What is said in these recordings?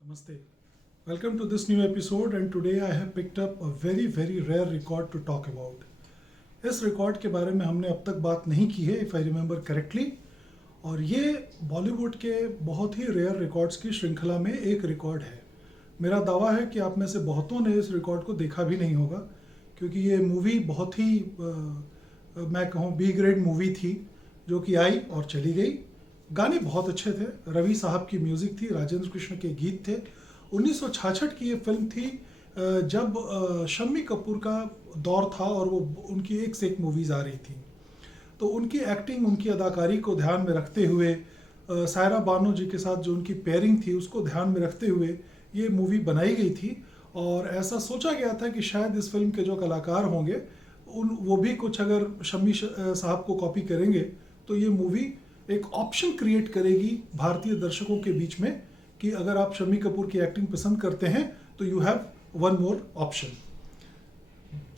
Namaste. Welcome to this new episode and today I have picked up a very rare record to talk about. इस record के बारे में हमने अब तक बात नहीं की है इफ़ आई रिमेंबर करेक्टली, और ये बॉलीवुड के बहुत ही रेयर रिकॉर्ड्स की श्रृंखला में एक रिकॉर्ड है. मेरा दावा है कि आप में से बहुतों ने इस रिकॉर्ड को देखा भी नहीं होगा क्योंकि ये मूवी बहुत ही मैं कहूँ बी ग्रेड मूवी थी जो कि आई और चली गई. गाने बहुत अच्छे थे, रवि साहब की म्यूज़िक थी, राजेंद्र कृष्ण के गीत थे. 1966 की ये फिल्म थी जब शम्मी कपूर का दौर था और वो उनकी एक से एक मूवीज़ आ रही थी. तो उनकी एक्टिंग, उनकी अदाकारी को ध्यान में रखते हुए, सायरा बानो जी के साथ जो उनकी पेयरिंग थी उसको ध्यान में रखते हुए ये मूवी बनाई गई थी. और ऐसा सोचा गया था कि शायद इस फिल्म के जो कलाकार होंगे वो भी कुछ अगर शम्मी साहब को कॉपी करेंगे तो ये मूवी एक ऑप्शन क्रिएट करेगी भारतीय दर्शकों के बीच में कि अगर आप शम्मी कपूर की एक्टिंग पसंद करते हैं तो you have one more option.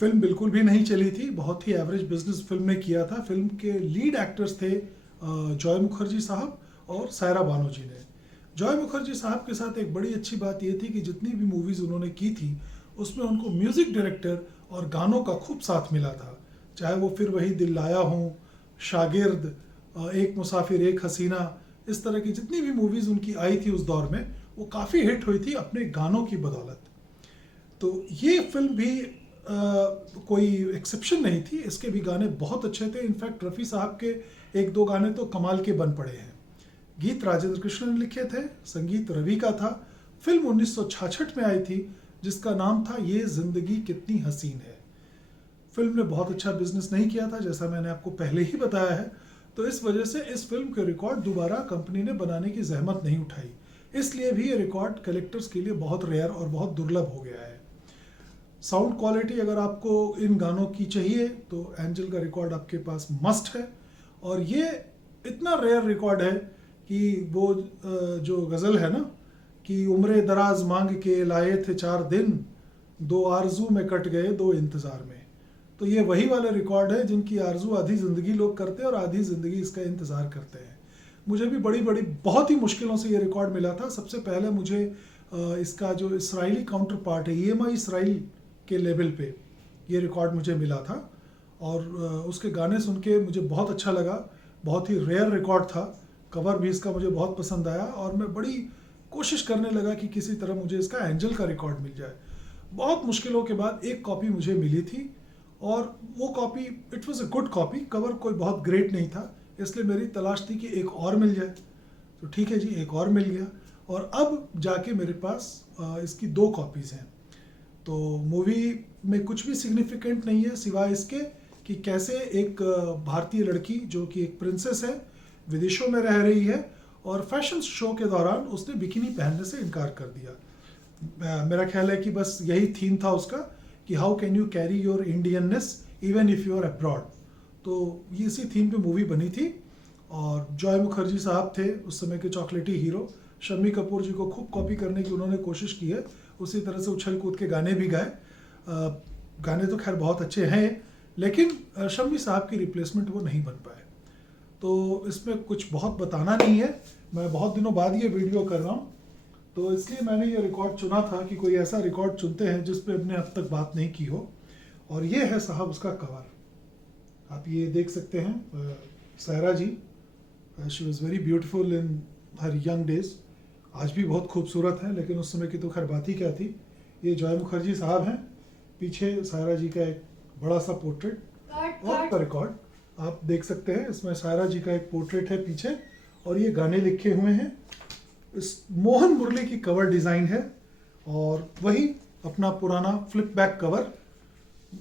Film बिल्कुल भी नहीं चली थी, बहुत ही एवरेज बिजनेस फिल्म ने किया था. फिल्म के लीड एक्टर्स थे जॉय मुखर्जी साहब और सायरा बानो जी ने. जॉय मुखर्जी साहब के साथ एक बड़ी अच्छी बात ये थी कि जितनी भी मूवीज़ उन्होंने की थी उसमें उनको म्यूज़िक डायरेक्टर और गानों का खूब साथ मिला था. चाहे वो फिर वही दिल लाया हूँ, शागिर्द, एक मुसाफिर एक हसीना, इस तरह की जितनी भी मूवीज़ उनकी आई थी उस दौर में वो काफ़ी हिट हुई थी अपने गानों की बदौलत. तो ये फिल्म भी कोई एक्सेप्शन नहीं थी, इसके भी गाने बहुत अच्छे थे. इनफैक्ट रफ़ी साहब के एक दो गाने तो कमाल के बन पड़े हैं. गीत राजेंद्र कृष्ण ने लिखे थे, संगीत रवि का था. फिल्म 1966 में आई थी जिसका नाम था ये ज़िंदगी कितनी हसीन है. फिल्म ने बहुत अच्छा बिजनेस नहीं किया था जैसा मैंने आपको पहले ही बताया है, तो इस वजह से इस फिल्म के रिकॉर्ड दोबारा कंपनी ने बनाने की जहमत नहीं उठाई. इसलिए भी ये रिकॉर्ड कलेक्टर्स के लिए बहुत रेयर और बहुत दुर्लभ हो गया है. साउंड क्वालिटी अगर आपको इन गानों की चाहिए तो एंजल का रिकॉर्ड आपके पास मस्ट है. और ये इतना रेयर रिकॉर्ड है कि वो जो गज़ल है ना कि उम्रे दराज मांग के लाए थे 4 दिन, 2 आरजू में कट गए 2 इंतज़ार में. तो ये वही वाले रिकॉर्ड है जिनकी आरजू आधी ज़िंदगी लोग करते हैं और आधी ज़िंदगी इसका इंतज़ार करते हैं. मुझे भी बड़ी बहुत ही मुश्किलों से ये रिकॉर्ड मिला था. सबसे पहले मुझे इसका जो इसराइली काउंटर पार्ट है EMI इसराइल के लेवल पे ये रिकॉर्ड मुझे मिला था और उसके गाने सुन के मुझे बहुत अच्छा लगा. बहुत ही रेयर रिकॉर्ड था. कवर भी इसका मुझे बहुत पसंद आया और मैं बड़ी कोशिश करने लगा कि किसी तरह मुझे इसका एंजल का रिकॉर्ड मिल जाए. बहुत मुश्किलों के बाद एक कॉपी मुझे मिली थी और वो copy it was a good copy. Cover कोई बहुत ग्रेट नहीं था, इसलिए मेरी तलाश थी कि एक और मिल जाए. तो ठीक है जी, एक और मिल गया और अब जाके मेरे पास इसकी 2 कॉपीज़ हैं. तो मूवी में कुछ भी सिग्निफिकेंट नहीं है सिवाय इसके कि कैसे एक भारतीय लड़की जो कि एक प्रिंसेस है, विदेशों में रह रही है और फैशन शो के दौरान उसने बिकिनी पहनने से इनकार कर दिया. मेरा ख्याल है कि बस यही थीम था उसका कि how can you carry your Indianness even if you are abroad. तो ये इसी थीम पे मूवी बनी थी और जॉय मुखर्जी साहब थे उस समय के चॉकलेटी हीरो. शम्मी कपूर जी को खूब कॉपी करने की उन्होंने कोशिश की है, उसी तरह से उछल कूद के गाने भी गाए. गाने तो खैर बहुत अच्छे हैं लेकिन शम्मी साहब की रिप्लेसमेंट वो नहीं बन पाए. तो इसमें कुछ बहुत बताना नहीं है, मैं बहुत दिनों बाद ये वीडियो कर रहा हूँ तो इसलिए मैंने ये रिकॉर्ड चुना था कि कोई ऐसा रिकॉर्ड चुनते हैं जिस पे हमने अब तक बात नहीं की हो. और ये है साहब उसका कवर, आप ये देख सकते हैं. Saira ji, she was very beautiful in her young days. आज भी बहुत खूबसूरत हैं लेकिन उस समय की तो खैर बात ही क्या थी. ये जॉय मुखर्जी साहब हैं, पीछे सायरा जी का एक बड़ा सा पोर्ट्रेट और का रिकॉर्ड आप देख सकते हैं. इसमें सायरा जी का एक पोर्ट्रेट है पीछे और ये गाने लिखे हुए हैं. इस मोहन मुरली की कवर डिज़ाइन है और वही अपना पुराना flip back cover,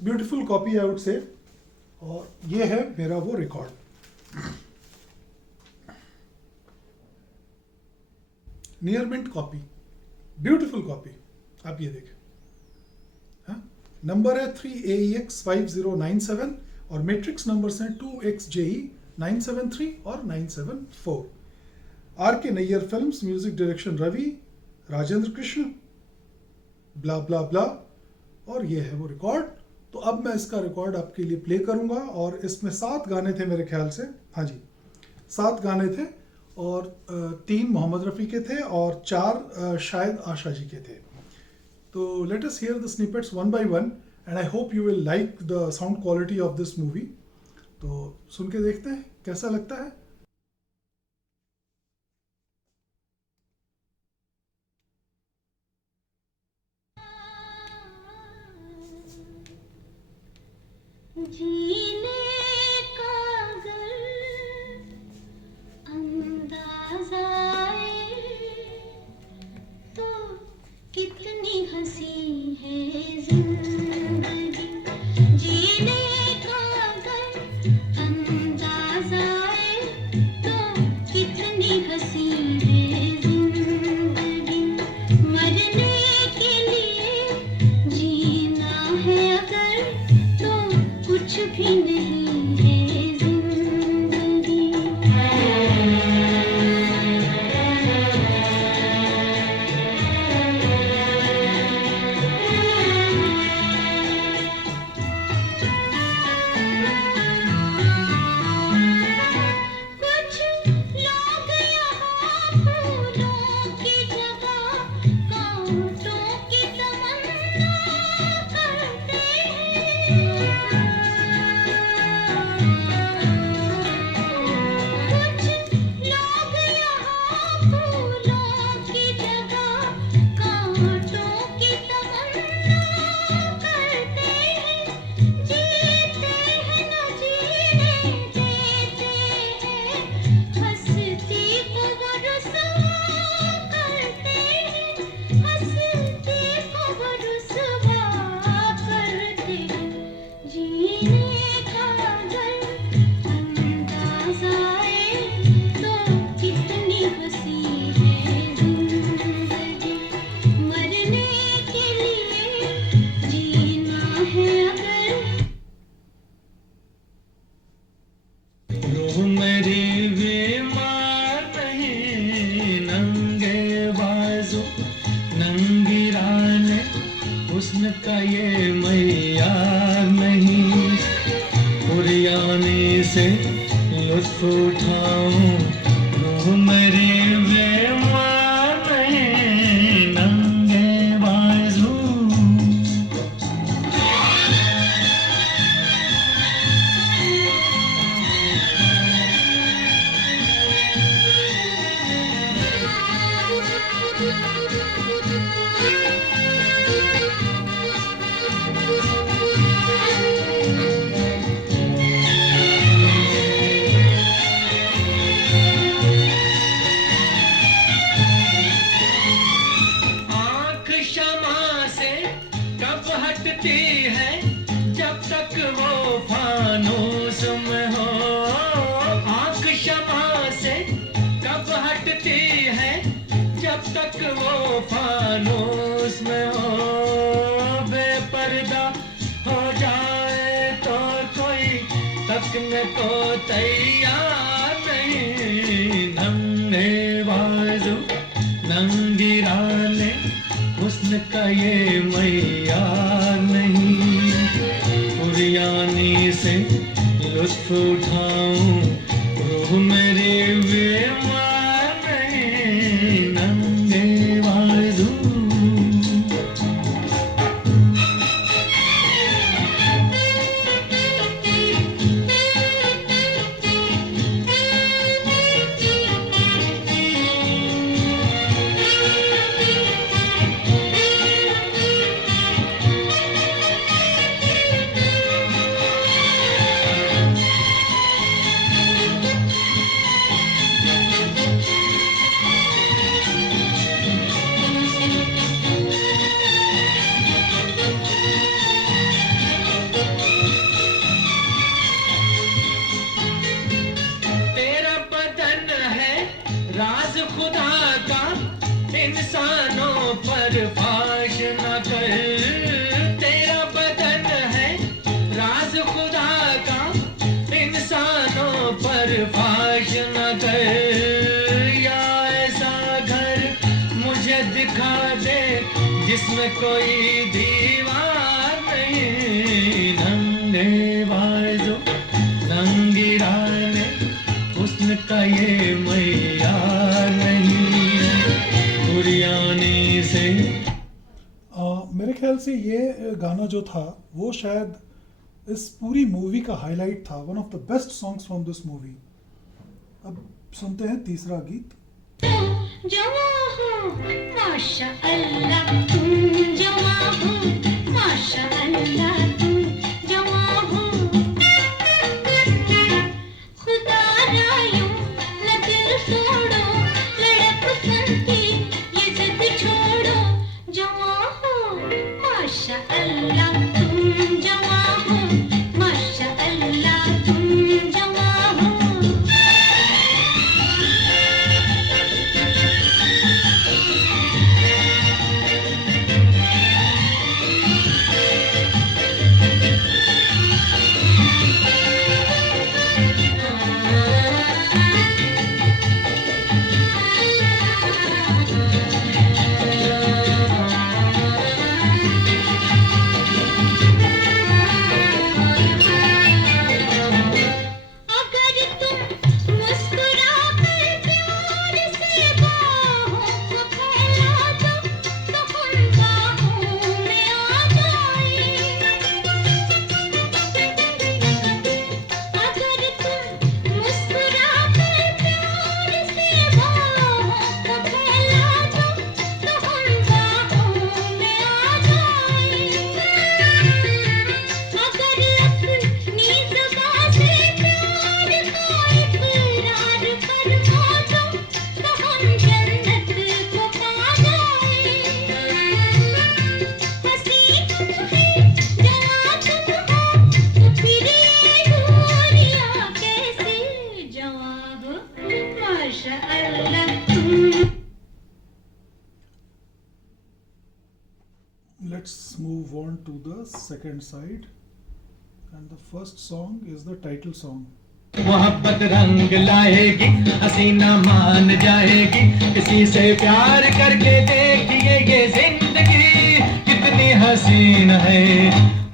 beautiful copy I would say. और ये है मेरा वो record. Near mint copy, beautiful copy. आप ये देखें, हाँ, नंबर है 3AEX5097 और मैट्रिक्स नंबर्स हैं 2XJE973 और 974. RK Nayyar films, music direction Ravi, Rajendra Krishan, blah blah blah. और ये है वो रिकॉर्ड. तो अब मैं इसका रिकॉर्ड आपके लिए प्ले करूंगा और इसमें 7 गाने थे मेरे ख्याल से. हाँ जी, 7 गाने थे और 3 मोहम्मद रफ़ी के थे और 4 शायद आशा जी के थे। तो let us here the snippets one by one and I hope you will like the sound quality of this movie. तो सुन के देखते हैं कैसा लगता है। जीने का अगर अंदाज़ आए तो कितनी हंसी है जिंदगी। जीने का अगर अंदाज़ आए तो कितनी हंसी है जिंदगी। मरने के लिए जीना है अगर तो कुछ भी नहीं है जिंदगी। कुछ लोग यहाँ फूलों की जगह कांटों की तमन्ना करते हैं। कुछ लोग यहाँ फूलों की जगह कांटों की तमन्ना करते हैं। जीते हैं न जीने देते हैं, हंसती को वो रुसवा करते हैं। हंसती को वो रुसवा करते हैं। जीने का अगर अंदाज़ आए तो कितनी हंसी है जिंदगी। मरने के लिए जीना है अगर रूह मेरी बीमार नहीं, नंगे बाजू नंगी राने हुस्न का ये मैयार नहीं। कुरियाने से लुत्फ उठाऊं, रूह मेरी बीमार नहीं, नंगे बाजू। आँख क्षमा से कब हटती है, जब तक वो फानूस में हो। आँख क्षमा से कब हटती है, जब तक वो फानूस में हो। बेपर्दा हो जाए तो कोई तकने को तैयार नहीं। नन्हे बाजू नंगी राने हुस्न का ये मैयार नहीं। कुरियानी से लुत्फ उठाऊं, रूह मेरी बीमार नहीं, नंगे बाजू। तेरा बदन है राज खुदा का, इंसानों पर फाश न कर। तेरा बदन है राज खुदा का, इंसानों पर फाश न कर। या ऐसा घर मुझे दिखा दे जिसमें कोई दीवार नहीं। नन्हे बाजू नंगी राने हुस्न का ये मैया नहीं गुरियाने से। मेरे ख्याल से ये गाना जो था वो शायद इस पूरी मूवी का हाईलाइट था, one of the best songs from this movie. अब सुनते हैं तीसरा गीत। जवा हो माशा अल्लाह तुम जवा हो माशा अल्लाह तुम जवा हो खुदा रायूं न दिल तोड़ो लड़क फंती ये जिद छोड़ो जवा हो माशा अल्लाह तुम जवा हो माशा अल्लाह तुम जवा हो। अगर तुम मुस्कुरा कर प्यार से बाहों को फैला दो तो हम बाहों में आ जाएं। अगर तुम मुस्कुरा कर प्यार से बाहों को फैला दो तो हम बाहों में आ जाएं। अगर अपनी ज़ुबां से प्यार का इकरार फरमा दो तो हम जन्नत को पा जाएं। हंसी तुम है जवां तुम हो तो फिर ये दूरियां कैसी जवां हो माशा अल्लाह तुम। Let's move on to the second side, and the first song is the title song. मोहब्बत रंग लाएगी हसीना मान जाएगी किसी से प्यार करके देखिए ये जिंदगी कितनी हसीन है।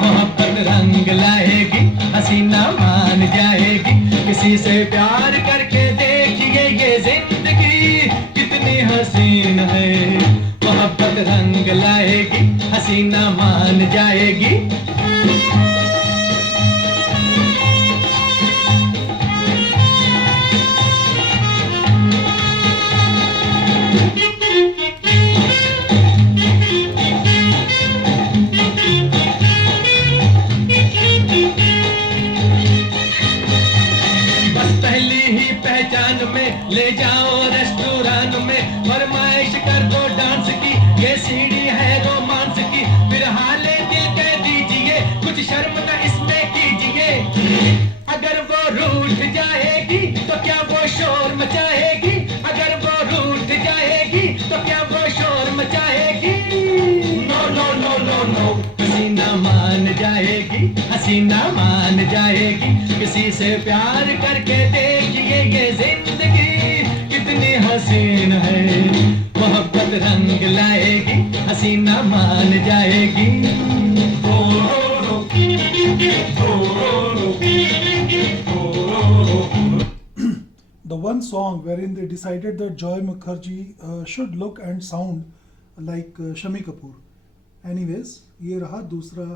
मोहब्बत रंग लाएगी हसीना मान जाएगी किसी से प्यार करके देखिए ये जिंदगी कितनी हसीन है। मोहब्बत रंग लाएगी हसीना मान जाएगी। बस पहली ही पहचान में ले जाओ रेस्टोरेंट में फरमाइश कर दो डांस की ये सीढ़ी है रोमांस की फिर हाले दिल कह दीजिए कुछ शर्म न इसमें कीजिए। अगर वो रूठ जाएगी तो क्या वो शोर मचाएगी अगर वो रूठ जाएगी तो क्या वो शोर मचाएगी। No no no no no हसीना मान जाएगी हसीना मान जाएगी किसी से प्यार करके देखिए ये जिंदगी कितनी हसीन है। मोहब्बत रंग लाएगी हसीना मान जाएगी। The one song wherein they decided that Joy Mukherjee should look and sound like Shami Kapoor. Anyways, ये रहा दूसरा।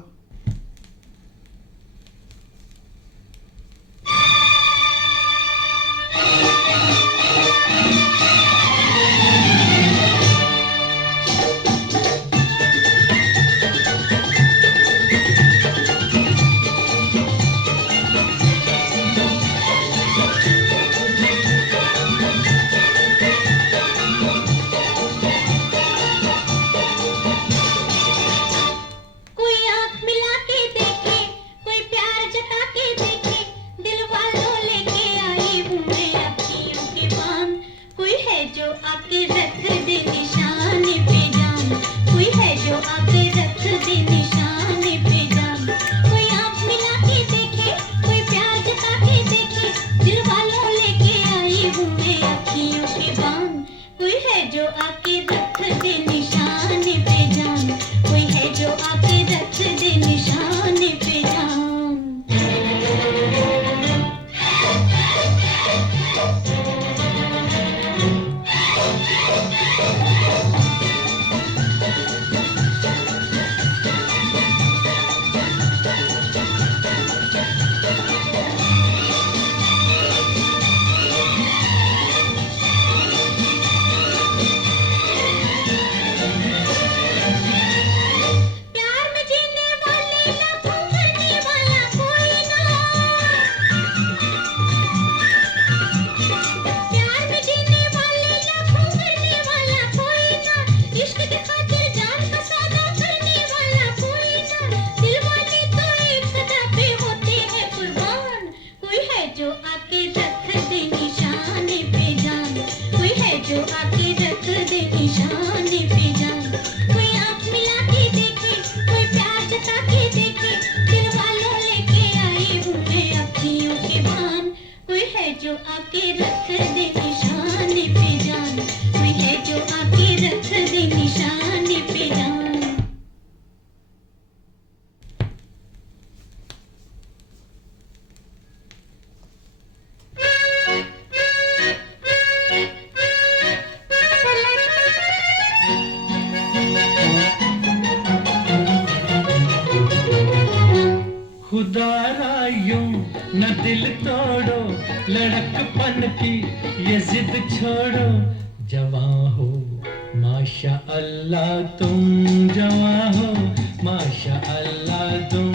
कोई आँख मिला के देखे कोई प्यार जता के देखे दिल वालों लेके आई हूँ मैं अखियों के बांध। कोई है जो आके रख दे निशान पे जान कोई है जो आके रख दे निशान पे जान। कोई आँख मिला के देखे कोई प्यार जता के देखे दिल वालों लेके आई हूँ मैं अखियों के बांध। कोई है जो आके रख दे निशान पे जान कोई है जो आके रख दे निशान पे जान। जो आके रख दे निशाने पे जान। कोई आँख मिला के देखे, कोई प्यार जता के देखे, दिल वालों लेके आई हूँ मैं अखियों के बान। कोई है जो आके रख दे निशाने पे जान, कोई है जो आके रख दे निशाने पे जान। खुदारा यूं न दिल तोड़ो, लड़कपन की ये जिद छोड़ो। जवां हो माशा अल्लाह तुम जवां हो, माशा अल्लाह तुम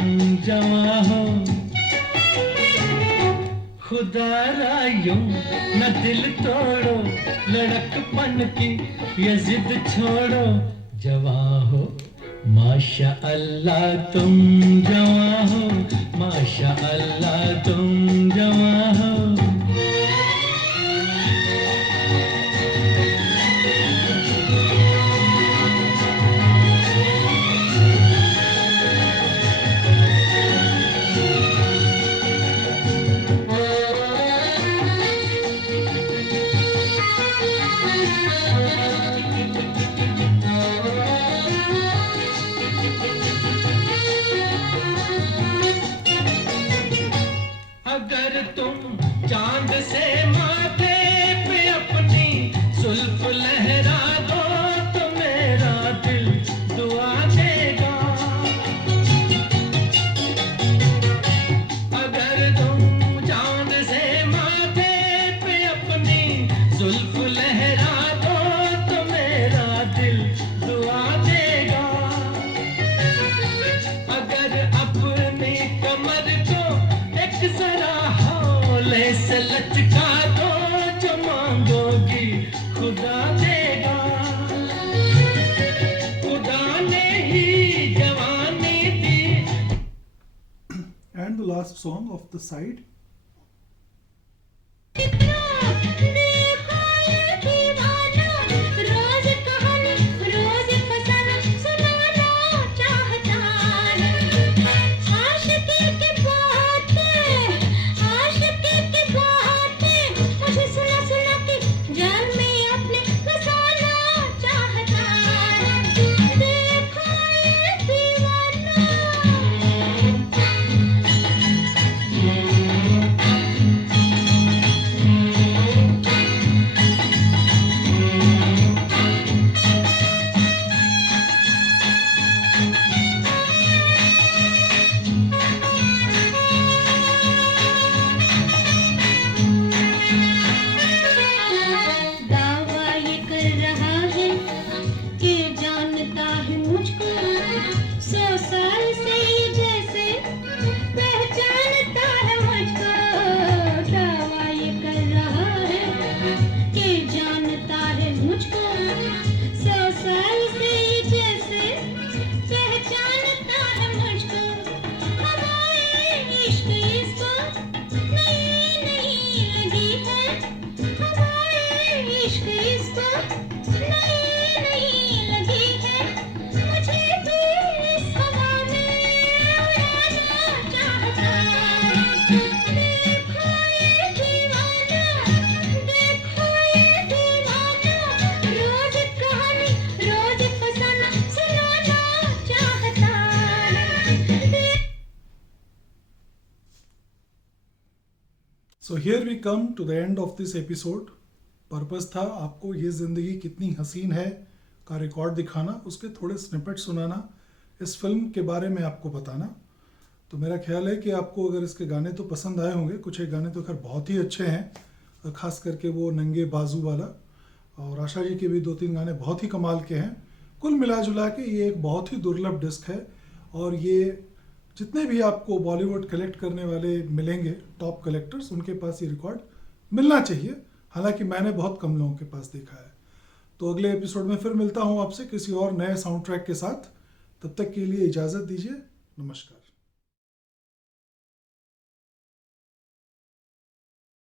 जवां हो। खुदारा यूं न दिल तोड़ो, लड़कपन की ये जिद छोड़ो। जवां हो माशा अल्लाह तुम जवां हो, माशा अल्लाह तुम जवां हो। अगर तुम चांद से माथे पे अपनी जुल्फ लहरा दो तो मेरा दिल दुआ देगा। अगर तुम चांद से माथे पे अपनी जुल्फ लहरा दो तो मेरा दिल दुआ देगा। अगर अपनी कमर को एक जरा हौले से लचका दो, जो मांगोगी खुदा देगा। खुदा ने ही जवानी दी। And the last song of the side. देखो ये दीवाना, रोज कहानी, रोज फसाना, सुनाना चाहता है। आशिकी की बातें, आशिकी की बातें, मुझे सुना सुना के जान में अपने फसाना चाहता है। देखो ये दीवाना। दावा ये कर रहा है कि जानता है मुझको, 100 साल से ये जैसे पहचानता है मुझको। दावा ये कर रहा है कि जानता है मुझको, 100 साल से ये जैसे पहचानता है मुझको। हमारे इश्क इसको नई नई लगी है, हमारे इश्क इसको नई नई लगी है। मुझे भी इस हवा में उड़ाना चाहता है। देखो ये दीवाना, देखो ये दीवाना, रोज कहानी, रोज फसाना, सुनाना चाहता है। So here we come to the end of this episode. Purpose था आपको ये ज़िंदगी कितनी हसीन है का रिकॉर्ड दिखाना, उसके थोड़े स्निपेट सुनाना, इस फिल्म के बारे में आपको बताना। तो मेरा ख्याल है कि आपको अगर इसके गाने तो पसंद आए होंगे। कुछ एक गाने तो खैर बहुत ही अच्छे हैं, ख़ास करके वो नंगे बाजू वाला, और आशा जी के भी 2-3 गाने बहुत ही कमाल के हैं। कुल मिला जुला के ये एक बहुत ही दुर्लभ डिस्क है, और ये जितने भी आपको बॉलीवुड कलेक्ट करने वाले मिलेंगे, टॉप कलेक्टर्स, उनके पास ये रिकॉर्ड मिलना चाहिए। हालांकि मैंने बहुत कम लोगों के पास देखा है। तो अगले एपिसोड में फिर मिलता हूँ आपसे किसी और नए साउंड ट्रैक के साथ। तब तक के लिए इजाज़त दीजिए। नमस्कार।